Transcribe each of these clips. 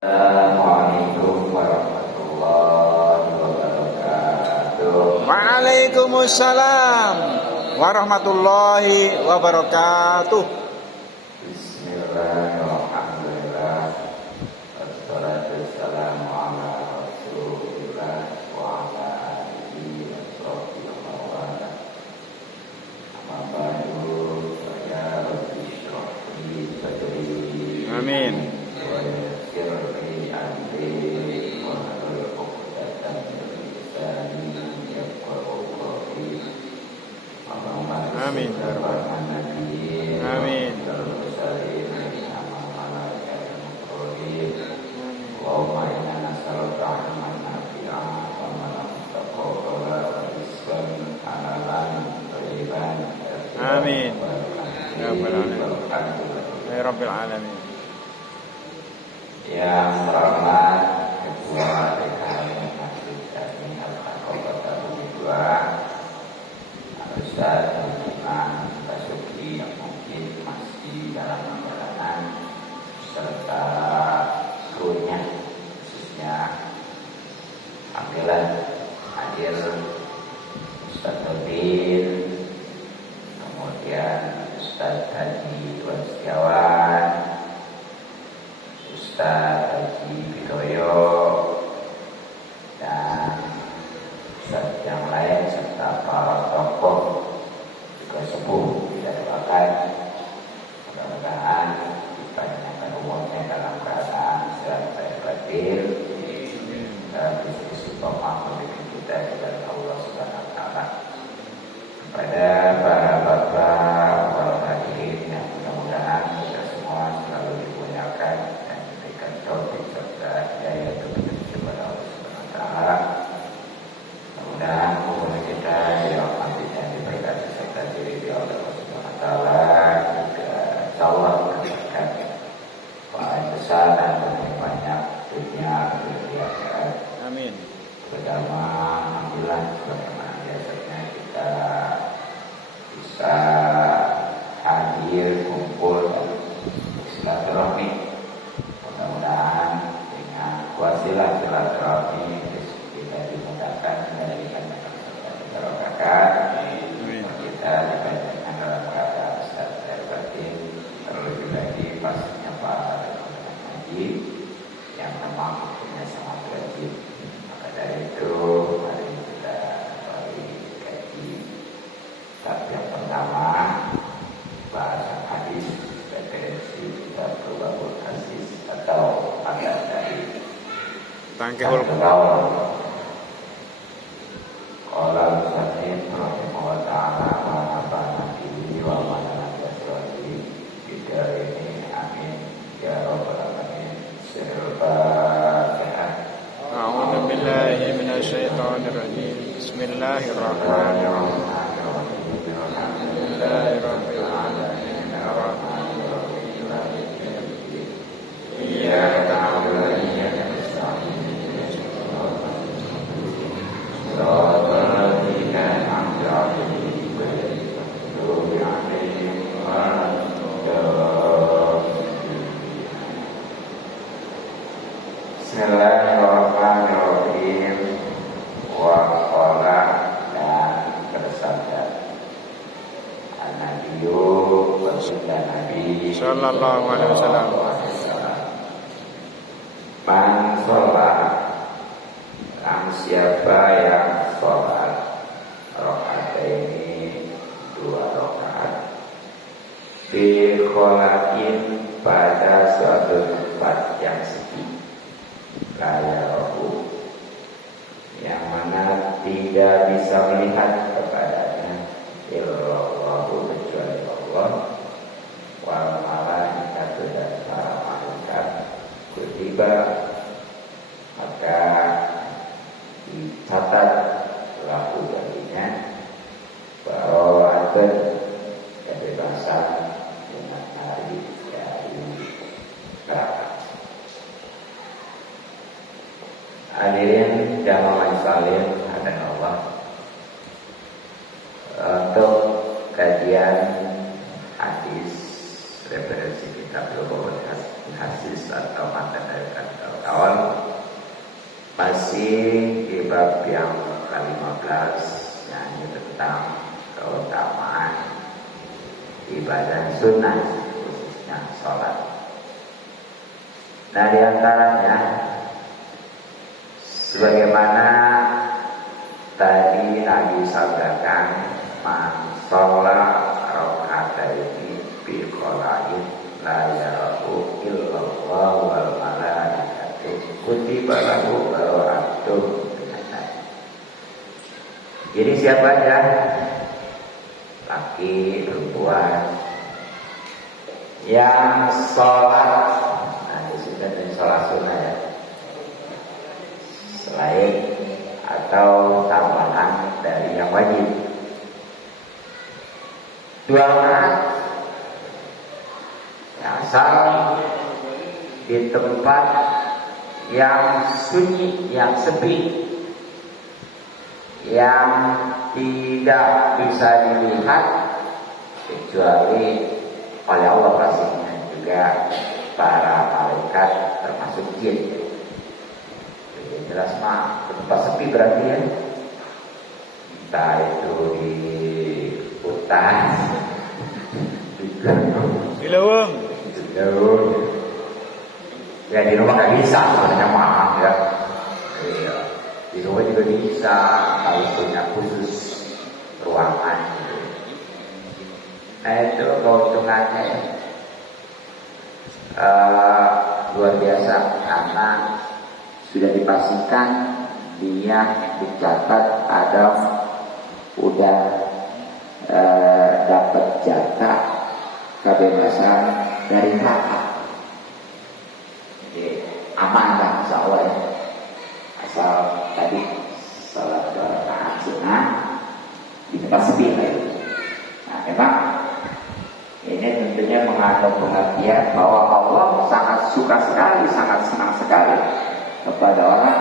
Assalamualaikum warahmatullahi wabarakatuh. Waalaikumsalam warahmatullahi wabarakatuh. Bismillahirrahmanirrahim. Wassalatu wassalamu ala Rasulillah wa ala alihi wa sahbihi wa wala. Amma ba'du, ya Rabbi shrah li sadri. Amin. Wa yassir li amri wahlul 'uqdatam min lisani yafqahu qawli. Amin. Amin. Amin. Ya Rabbil Alamin. Yang terhormat Ketua DKM Masjid Jami Al-Fatihah Kedua Ustaz Imam Basuki yang mungkin masih dalam perjalanan serta krunya khususnya panggilan hadir Ustaz Nurdin, kemudian Ustaz Haji Iwan Setiawan, Ustaz Haji Bidoyo, dan Ustaz yang lain serta para tokoh juga sepuh tidak terlupakan. Mudah-mudahan dipanjangkan umurnya dalam keadaan sehat batin dan diskusi pemahaman pemimpin kita kepada Allah Subhanahu Wa Taala. Kepada para bapak, para hadirin yang mudah-mudahan kita semua selalu dimuliakan dan diberikan taufik serta hidayah kepada Allah Subhanahu Wa Taala. Mudah-mudahan umur kita dirahmati dan diberkati serta diri Allah Subhanahu Wa Taala juga insyaallah mendapatkan pahala besar dan lebih banyak dunia dan akhirat. Amin. Pertama, alhamdulillah sebagaimana biasanya kita bisa hadir kumpul silaturahmi. Mudah-mudahan dengan wasilah silaturahmi kita dimudahkan dari banyak barokah. Kita dibanyakan dalam keadaan sehat dan batin, terlebih lagi pastinya para haji yang memang punya sangat wajib. Maka dari itu mari kita kembali kaji bab yang pertama, bahasan hadis referensi kita berbabul hadis atau ada dari Tangkihul Qala al-Musannif rahimahullah ta'ala wa nafa'ana bihi wa ma lana bihi bidarini amin ya rabbal alamin. Al-Fatihah. A'udzu billahi minasy syaithanir rajim. Bismillahirrahmanirrahim. Alhamdulillahirabbil alamin. Arrahmanirrahim. Iyyaka na'budu wa iyyaka nasta'in. Bismillahirrahmanirrahim. Wa qala, dan bersabda An-Nabiyyu, bersabda Nabi Sallallahu alaihi wasallam. Man sholat, siapa yang sholat rakaat ini 2 rakaat fi kholatin, pada suatu tempat yang sepi, layahu, yang mana tidak bisa melihat kepadanya illallahu, kecuali Allah, wal malaikatu, dan para malaikat, kutiba, maka dicatat laku baginya baro'atun, kebebasan dengan hari dari neraka. Hadirin jamaah salim dan Allah, untuk kajian hadis referensi kitab hadis atau matan dari kata Masih di bab yang ke-15, yakni tentang keutamaan ibadah sunnah, khususnya sholat. Nah, diantaranya sebagaimana tadi Nabi sabdakan, man sholat rakaataini bi qola'in la yarahu illallah wal malaikatu kutiba lahu bara'atun. Jadi siapa aja, laki, perempuan, yang sholat, nah disini ada sholat sunnah ya, selain atau tambahan dari yang wajib, 2 rakaat, asal di tempat yang sunyi, yang sepi, yang tidak bisa dilihat kecuali oleh Allah pastinya, juga para malaikat termasuk jin. Jadi jelas mah tempat sepi berarti ya, entah itu di hutan, Di lawang. Ya di rumah nggak bisa, sebenarnya maaf ya. Iya. Di rumah juga bisa kalau punya khusus ruangan. Nah itu keuntungannya luar biasa, karena sudah dipastikan dia dicatat Adam udah dapat jatah kebebasan dari neraka. Jadi aman lah insya Allah ya. Asal tadi salat 2 rakaat sunnah di tempat sepi lah itu. Nah memang ini tentunya mengandung pengertian bahwa Allah sangat suka sekali, sangat senang sekali kepada orang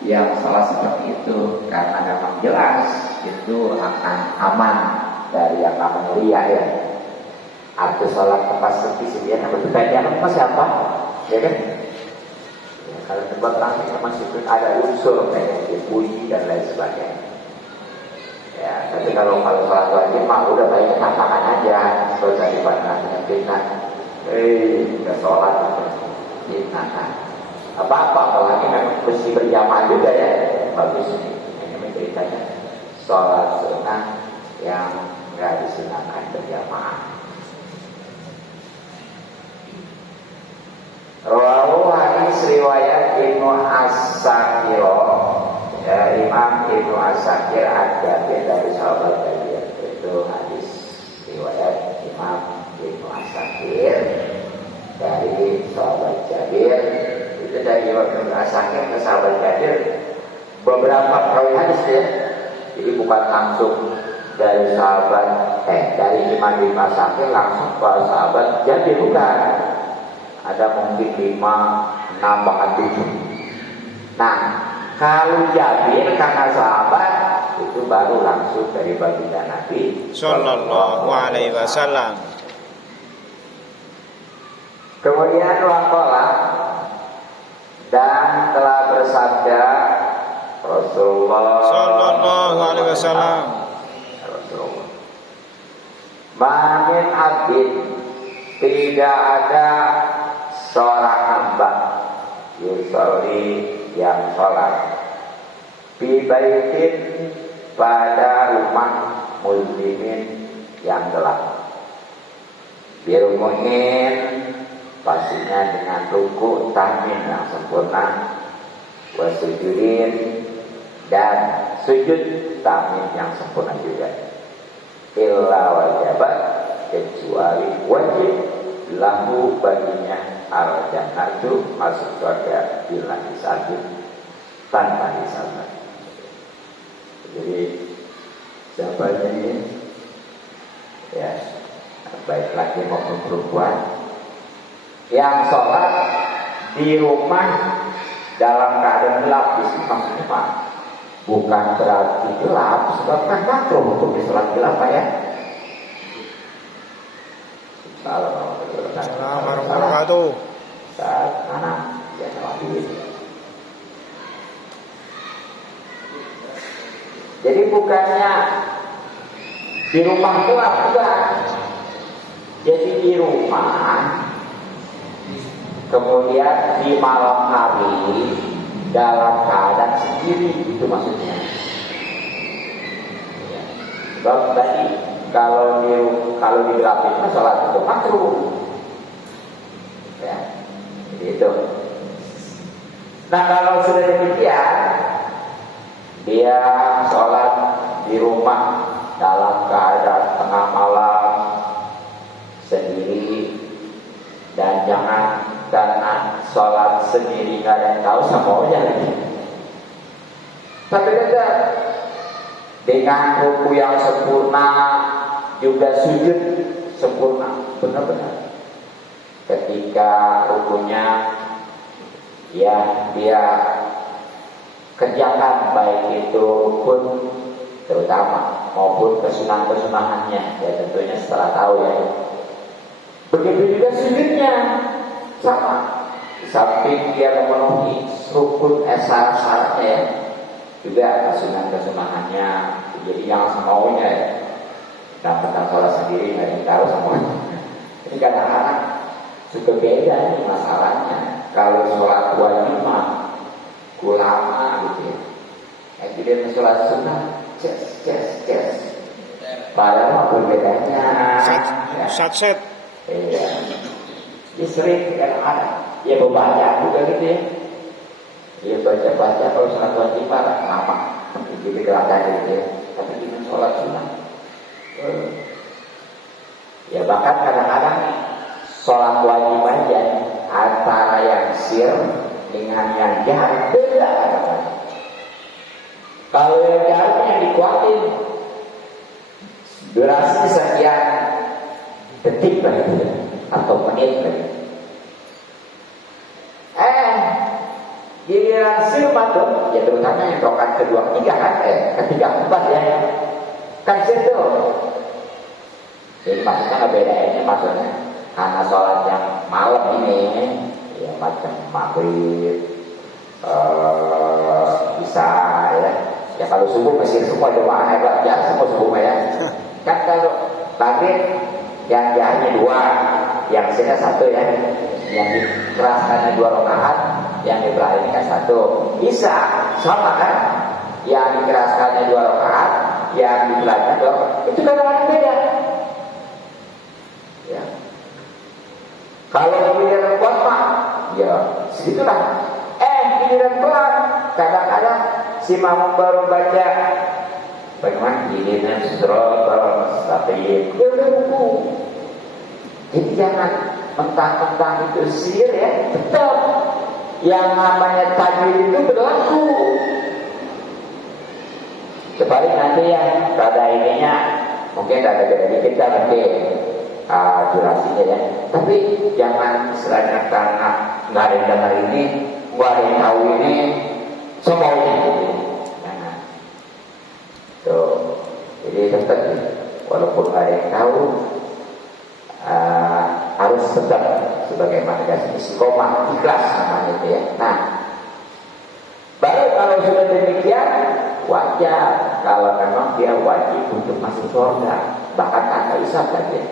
yang salat seperti itu, karena memang jelas itu akan aman dari yang namanya riya ya. Atau sholat tempat sepi sebenarnya berkaitan sama siapa, ya kan? Ya, kalau tempat ramai masih ada unsur kayak puji dan lain sebagainya. Ya, tapi kalau sholat wajib mah udah banyak tantangan aja, seperti dibantah dengan fitnah. Udah sholat fitnah. Apa-apa apalagi memang mesti berjamaah juga ya, bagus nih. Ini menceritanya sholat sunnah yang nggak disunahkan berjamaah. Rawahu hadis riwayat Ibnu As-Sakir, ya, Imam Ibnu As-Sakir ada dari sahabat tadi, itu hadis riwayat Imam Ibnu As-Sakir dari sahabat Jabir. Itu dari Ibnu As-Sakir ke sahabat Jabir beberapa perawi hadis ya. Jadi bukan langsung dari sahabat dari Imam Ibnu As-Sakir langsung ke sahabat Jabir, bukan. Ada mungkin 5, 6, bahkan 7. Nah, kalau Jabir karena sahabat itu baru langsung dari baginda Nabi Sallallahu alaihi wasallam. Kemudian waqala, dan telah bersabda Rasulullah Sallallahu alaihi wasallam. Rasulullah, Mamin abdin, tidak ada seorang hamba yusolli yang sholat fi baitin, pada rumah muslimin yang gelap, birumuin, pastinya dengan ruku tahmin yang sempurna, wasujudin, dan sujud tahmin yang sempurna juga, illa wajabat, kecuali wajib lahu baginya al-jannatu, masuk surga bila hisabin, tanpa hisab. Jadi siapa ini ya, baik laki maupun perempuan yang sholat di rumah dalam keadaan gelap, di sini maksudnya Pak, bukan berarti gelap, sebab kan makruh untuk sholat gelap Pak ya. Assalamualaikum Assalamualaikum warahmatullahi wabarakatuh. Saat anak yang wajib. Jadi bukannya di rumah tua bukan. Jadi di rumah, kemudian di malam hari dalam keadaan sendiri, itu maksudnya. Sebab tadi kalau digelapin sholat itu makruh. Ya, jadi itu. Nah kalau sudah demikian, dia sholat di rumah dalam keadaan tengah malam sendiri, dan jangan karena sholat sendiri gak ada yang tahu semuanya lagi. Tapi tetap dengan ruku yang sempurna, juga sujud sempurna, benar-benar. Ketika rukunya ya dia kerjakan, baik itu rukun terutama maupun kesunahan-kesunahannya, ya tentunya setelah tahu ya. Begitu juga sujudnya sama, di samping dia memenuhi rukun syarat-syaratnya ya, juga kesunahan-kesunahannya. Jadi yang semaunya ya, dan tentang sholat sendiri nggak ditahu semuanya. Jadi kadang-kadang suka beda nih masalahnya. Kalau sholat wajib mah ulama gitu ya, kemudian sholat sunnah ces. Padahal berbedanya Set. iya. Ini sering kadang-kadang ya membaca juga gitu ya. Ya baca-baca kalau sholat wajib lama gitu gerakan gitu ya. Tapi kita sholat sunnah ya, bahkan kadang-kadang sholat wajib aja antara yang sir dengan yang jahat beda kadang-kadang. Kalau yang jahatnya yang dikuatin durasi sekian detik lah itu ya, atau menit lah. Giliran sir tuh ya, terutama yang rokat kedua ketiga kan, ketiga keempat ya kan sir tuh. Jadi maksudnya ngebedainnya maksudnya karena sholat yang malam ini ya macam maghrib, bisa ya kalau subuh masih semua doa hebat ya, semua subuh ya. Kan kalau maghrib yang jahatnya 2, yang sini 1 ya, yang dikeraskannya 2 rakaat, yang dibelakangnya 1, bisa sama kan? Yang dikeraskannya 2 rakaat, yang dibelakangnya 2 rakaat, itu kadang-kadang beda. Ya. Kalau giliran kuat mah, ya segitulah. Giliran pelan, kadang-kadang si makmum baru baca bagaimana giliran suratul mustaqim, dia udah ruku. Jadi jangan mentang-mentang itu sihir ya, tetap yang namanya tajwid itu berlaku. Sebalik nanti yang rada ininya mungkin rada beda dikit kan nanti durasinya ya. Tapi jangan istilahnya karena nggak ada yang dengar ini, nggak ada yang tahu ini, semuanya gitu. Nah, tuh, jadi tetap walaupun nggak ada yang tahu, harus tetap sebagaimana istiqomah, ikhlas namanya itu ya. Nah, baru kalau sudah demikian wajar kalau memang dia wajib untuk masuk surga, bahkan tanpa hisab saja.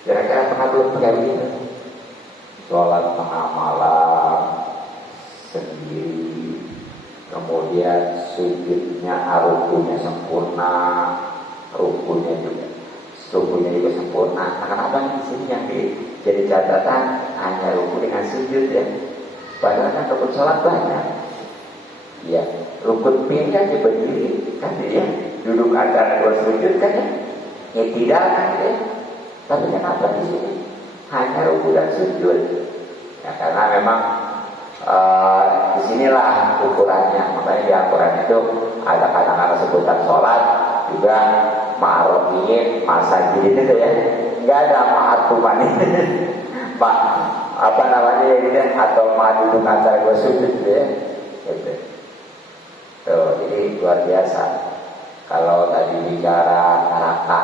Kira-kira pernah belum pakai begitu? Sholat tengah malam sendiri, kemudian sujudnya rukunya sempurna, rukunya juga sempurna. Kadang-kadang di sini yang jadi catatan hanya ruku dengan sujud ya. Padahal kan rukun sholat banyak. Ya, rukun pindah di berdiri kan ya, duduk antara 2 sujud kan ya, tidak kan ya. Tapi kenapa di sini hanya ruku dan sujud? Ya karena memang disinilah ukurannya. Makanya di Al-Quran itu ada kadang-kadang sebutan sholat juga ma'arofiyin, masajid itu ya. Enggak ada ma'atuman ini. Apa namanya ini atau ma'aduduk antara 2 sujud ya. Gitu. Tuh, jadi luar biasa. Kalau tadi bicara neraka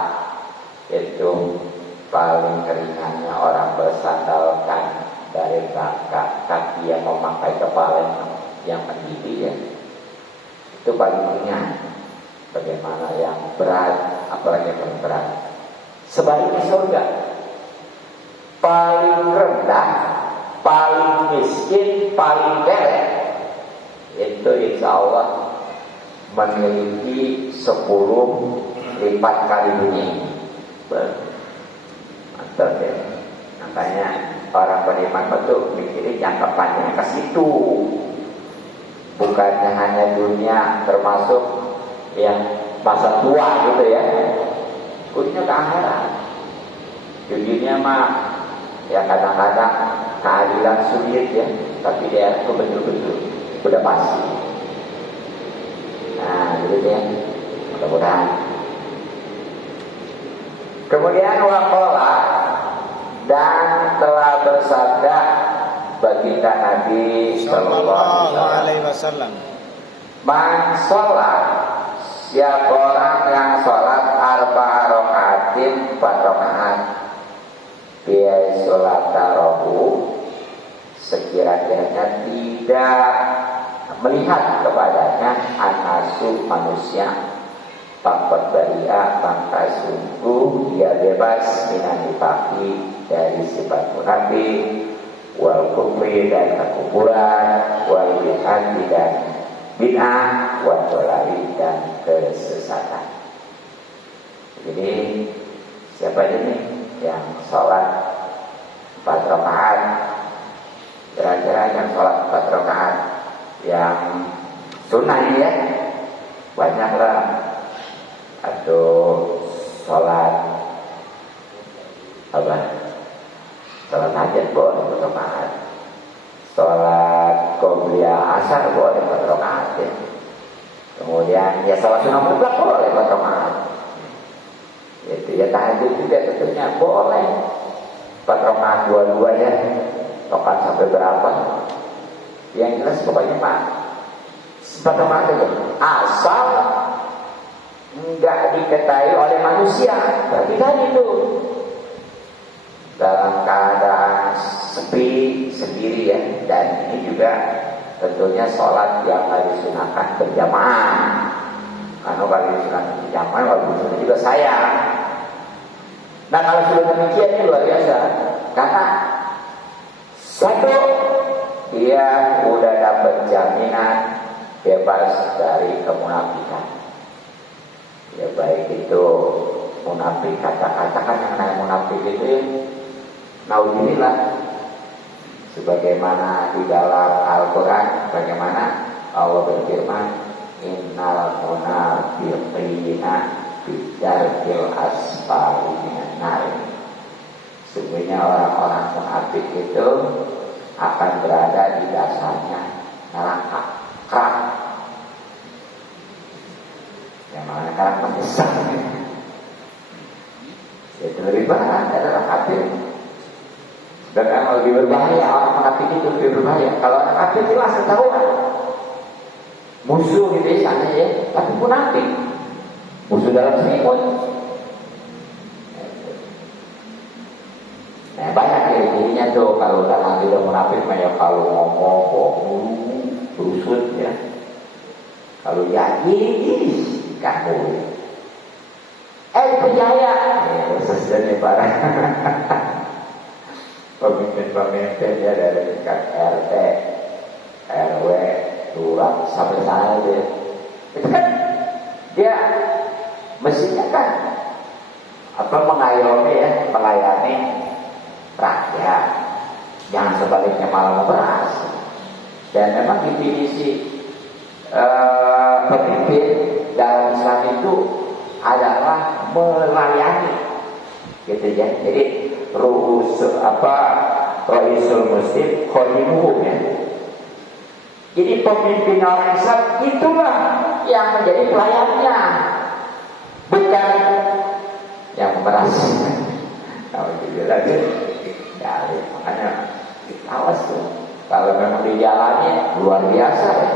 itu paling ringannya orang bersandalkan dari kaki yang memakai kepala yang mendidih ya, itu paling ringan. bagaimana yang berat, apalagi yang berat. Sebaliknya surga paling rendah, paling miskin, paling belek itu insya Allah memiliki 10 lipat kali dunia ini. Mantap ya. Makanya orang beriman betul mikirin jangka panjang ke situ. Bukannya hanya dunia termasuk yang masa tua gitu ya. Khususnya ke akhirat. Dunia mah ya kadang-kadang keadilan sulit ya, tapi dia itu betul-betul udah pasti. Nah, gitu ya. Mudah-mudahan. Kemudian waqala, dan telah bersabda baginda Nabi sallallahu alaihi wasallam, man sholat, siapa orang yang sholat arba'a rakaatin 4 rakaat, biaya sholat tarawih, sekiranya tidak melihat kepadanya anasu manusia, fakot baria, maka sungguh dia bebas minani nifaqi, dari sifat munafik, wal kufri, dan kekufuran, wal bid'ati, dan bid'ah, wal dhalali, dan kesesatan. Jadi siapa ini yang sholat 4 rakaat, kira-kira yang sholat 4 rakaat yang sunnah ya, banyaklah, atau sholat apa, sholat hajat boleh 4 rakaat, sholat qobliyah asar boleh 4 rakaat ya. Kemudian ya sholat sunnah mutlak boleh 4 rakaat. Itu ya, tahajud juga tentunya boleh 4 rakaat 2-2 ya, rakaat sampai berapa, yang jelas pokoknya Pak 4 rakaat aja, asal enggak diketahui oleh manusia. Tapi kan itu dalam keadaan sepi sendiri ya, dan ini juga tentunya sholat yang harus disunahkan berjamaah. Karena kalau disunahkan berjamaah, walaupun juga sayang. Nah kalau sudah demikian ini luar biasa, karena satu, dia udah dapat jaminan bebas dari kemunafikan. Ya baik itu munafik, kata-katakan yang namanya munafik itu naudzubillah, sebagaimana di dalam Al-Quran, bagaimana Allah berfirman, innal munafiqina bidarkil asfali minan nar. Sesungguhnya orang-orang munafik itu akan berada di dasarnya neraka kerak, yang mana kerak mendesak. Itu lebih berat adalah kafir. Dan yang lebih berbahaya, orang munafik itu lebih berbahaya. Kalau orang kafir jelas ketahuan musuh gitu ya, sana ya, tapi munafik musuh dalam selimut. Nah banyak ciri-cirinya tuh. Kalau udah nanti udah munafik, ya kalau ngomong bohong, berusut ya. Kalau yakin, kamu percaya ya, sesuai para pemimpin-pemimpin ya, dari tingkat RT, RW, lurah sampai sana itu ya. Itu kan dia mestinya kan apa, mengayomi ya, melayani rakyat, jangan sebaliknya malah memberas. Dan memang definisi pemimpin dalam Islam itu adalah melayani, gitu ya. Jadi Raisul Muslim khadimuhu ya. Jadi pemimpin orang Islam itulah yang menjadi pelayannya, bukan yang memeras. Kalau gitu lagi, ya, makanya awas tuh. Kalau memang di jalannya luar biasa ya,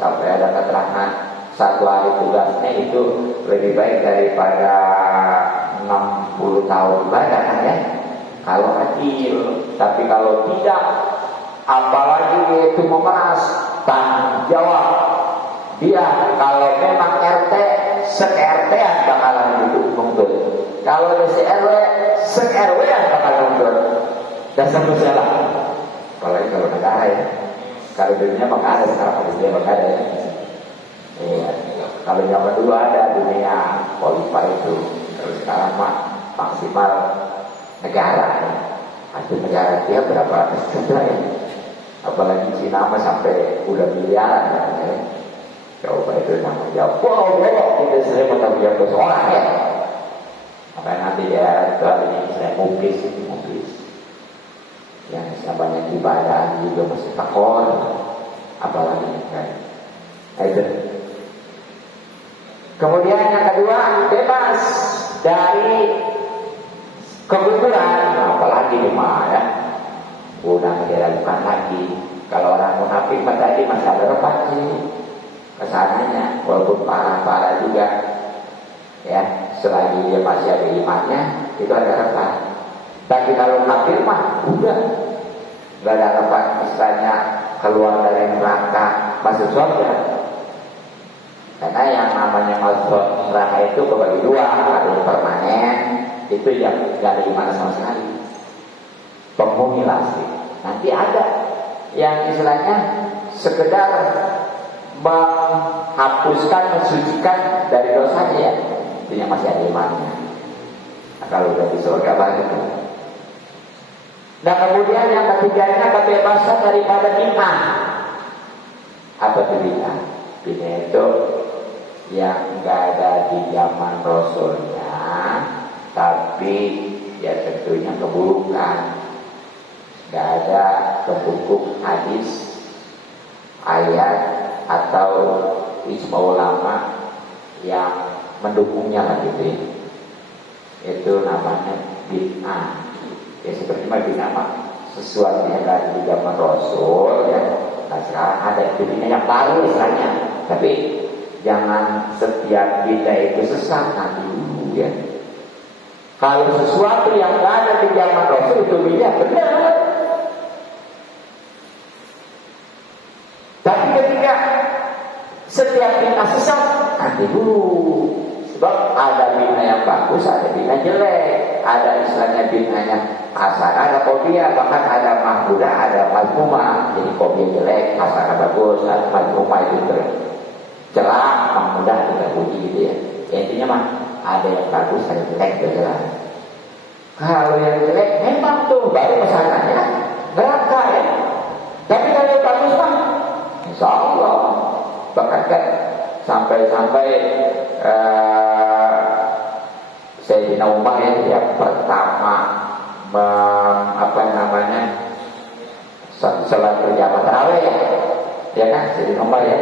sampai ada keterangan 1 hari tugasnya itu lebih baik daripada 60 tahun ibadah kan ya. Kalau adil, tapi kalau tidak, apalagi dia itu memeras, tanggung jawab. Dia kalau memang RT se-RT yang bakalan mundur. Kalau ada se-RW, se-RW yang bakalan mundur. Dan seterusnya lah. Apalagi kalau negara ya. Kalau dunia mah nggak ada sekarang, dunia mah nggak ada ya. Iya. Kalau zaman dulu ada dunia polipa itu. Kalau sekarang mah maksimal negara. Ada negara dia berapa ratus juta ya. Apalagi Cina mah sampai udah miliaran ya. Coba itu tanggung jawab. Wow, kita sering bertanggung jawab ke seorang ya. Makanya nanti ya kalau ini saya muklis. Yang banyak ibadah juga masih takut, apalagi kan. Itu. Kemudian yang kedua, bebas dari keguguran, apalagi di mana ya. Udah diragukan lagi. Kalau orang munafik tadi masih ada repat sih kesananya, walaupun parah-parah juga ya, selagi dia masih ada imannya itu ada repat. Tapi kalau kafir mah udah nggak ada repat, istilahnya keluar dari neraka masuk surga. Karena yang namanya masuk neraka itu kebagi dua, ada yang permanen, itu yang nggak ada iman sama sekali, penghuni lasik. Nanti ada yang istilahnya sekedar menghapuskan, mensucikan dari dosanya ya, itu yang masih ada imannya. Nah, kalau udah di surga banget. Nah kemudian yang ketiganya kebebasan daripada bid'ah. Apa itu bid'ah? Bid'ah itu yang enggak ada di zaman Rasulnya, tapi ya tentunya keburukan. Enggak ada kebuku hadis, ayat atau ijma ulama yang mendukungnya lah gitu ya. Itu namanya bid'ah. Ya seperti nama sesuatu yang ada di zaman Rasul ya. Nah sekarang ada bid'ah yang baru misalnya. Tapi jangan setiap bid'ah itu sesat nanti dulu ya. Kalau sesuatu yang ada di zaman Rasul itu bid'ah benar. Tapi ketika setiap bid'ah sesat nanti dulu. Sebab ada bid'ah yang bagus, ada bid'ah jelek, ada istilahnya bid'ahnya asal, ada kopia, bahkan ada mahmudah, ada mazmumah. Jadi kopia jelek, asal bagus, ada mazmumah itu celak, mahmudah juga puji gitu ya. Intinya mah ada yang bagus, ada yang jelek jelas. Kalau yang jelek memang tuh baru pesanannya neraka ya. Tapi kalau yang bagus mah insya Allah bahkan kan sampai Sayyidina Umar ya, yang pertama sholat berjamaah tarawih ya kan, Sayyidina Umar ya,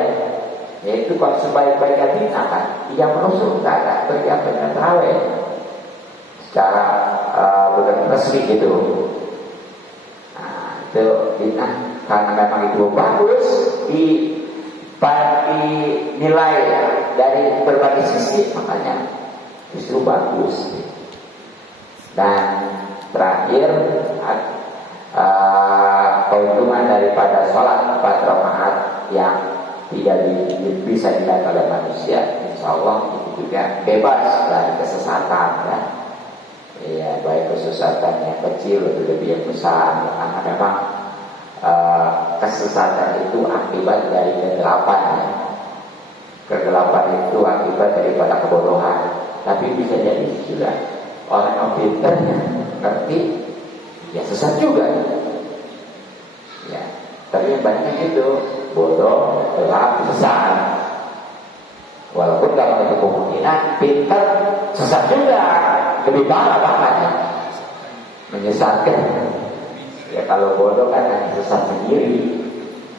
yaitu kalau sebaik-baiknya bid'ah kan, yang Rasul nggak ada berjamaah tarawih secara bukan resmi gitu. Nah itu bid'ah karena memang itu bagus dinilai dari berbagai sisi, makanya justru bagus. Dan terakhir keuntungan daripada sholat 4 rakaat yang tidak bisa dilihat oleh manusia, insya Allah itu juga bebas dari kesesatan ya. Ya baik kesesatan yang kecil atau lebih yang besar, karena memang kesesatan itu akibat dari kegelapan ya. Kegelapan itu akibat daripada kebodohan. Tapi bisa jadi juga orang yang pintar ngerti ya sesat juga ya. Tapi yang banyak itu bodoh, gelap, sesat. Walaupun kalau itu kemungkinan pintar sesat juga, lebih parah bahkan menyesatkan. Ya kalau bodoh kan hanya sesat sendiri.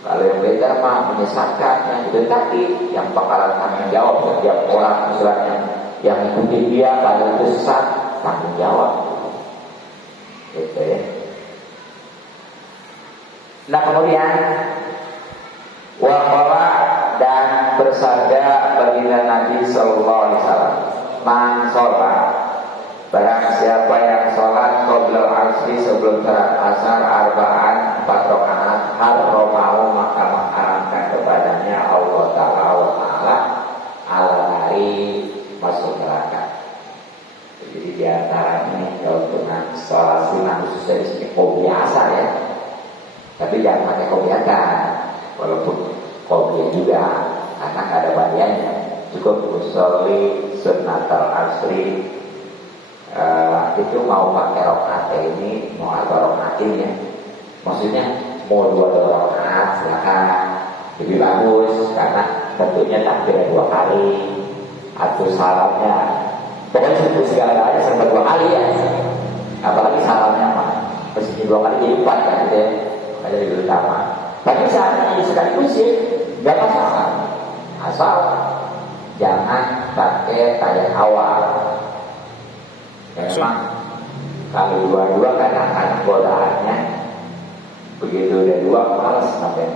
Kalau yang beda mah menyesatkan. Nah itu tadi yang bakalan tanggung jawab setiap orang misalnya yang ikuti dia kalau itu sesat, tanggung jawab. Gitu ya. Nah kemudian waqala dan bersabda baginda Nabi Sallallahu Alaihi Wasallam, man sholat, barang siapa yang sholat qoblal asri sebelum sholat asar arba'an 4 rakaat harromahu maka mengharamkan kepadanya Allah Ta'ala al-nari dari segi biasa ya. Tapi jangan pakai kebiasaan, walaupun kopiah juga karena nggak ada bagiannya. Cukup usolli sunnatal asri. Itu mau pakai rokaat ini, mau atau rokaat ini ya. Maksudnya mau 2 rokaat silakan, lebih bagus karena tentunya takbir 2 kali atau salamnya. Pokoknya segala-galanya sampai 2 kali ya. Apalagi salamnya mah mesti 2 kali jadi 4 kan gitu ya. Ada di utama. Tapi saat ini sekaligus sih nggak masalah. Asal jangan pakai kayak awal. Memang kalau 2 kan akan godaannya begitu udah 2 malas sampai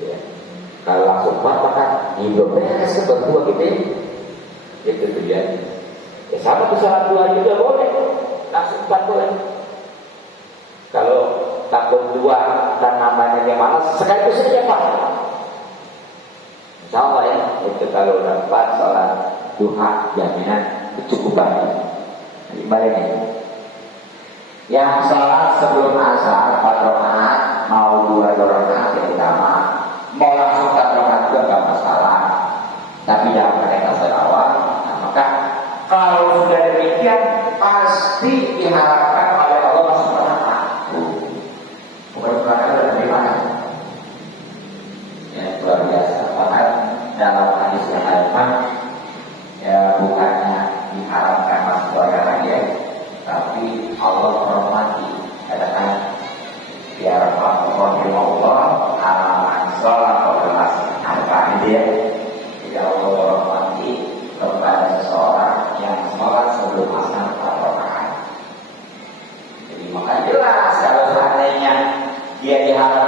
ya. Kalau langsung 4 maka hidup beres berdua gitu ya. Itu tujuan. Ya sama tuh salat 2 juga boleh, langsung 4 boleh. Kalau takut 2 dan namanya dia malas, sekaligus saja Pak. Insya Allah ya, itu kalau udah 4 salat duha jaminan kecukupan. Gimana nih? Yang salat sebelum asar 4 rakaat, mau 2 rakaat yang utama, mau langsung 4 rakaat juga nggak masalah. Tapi jangan pakai tasawuf awal. Nah, maka kalau sudah demikian pasti diharapkan oleh Allah Subhanahu. Bukan berarti dari mana? Ya luar biasa. Bahkan dalam hadis yang lain ya bukannya diharapkan masuk surga lagi ya, tapi Allah menghormati. Katakan ya Rasulullah alaman sholat kelas apa itu ya? Tidak Allah menghormati kepada seseorang yang sholat sebelum asar 4 rakaat. Jadi maka jelas kalau seandainya dia diharapkan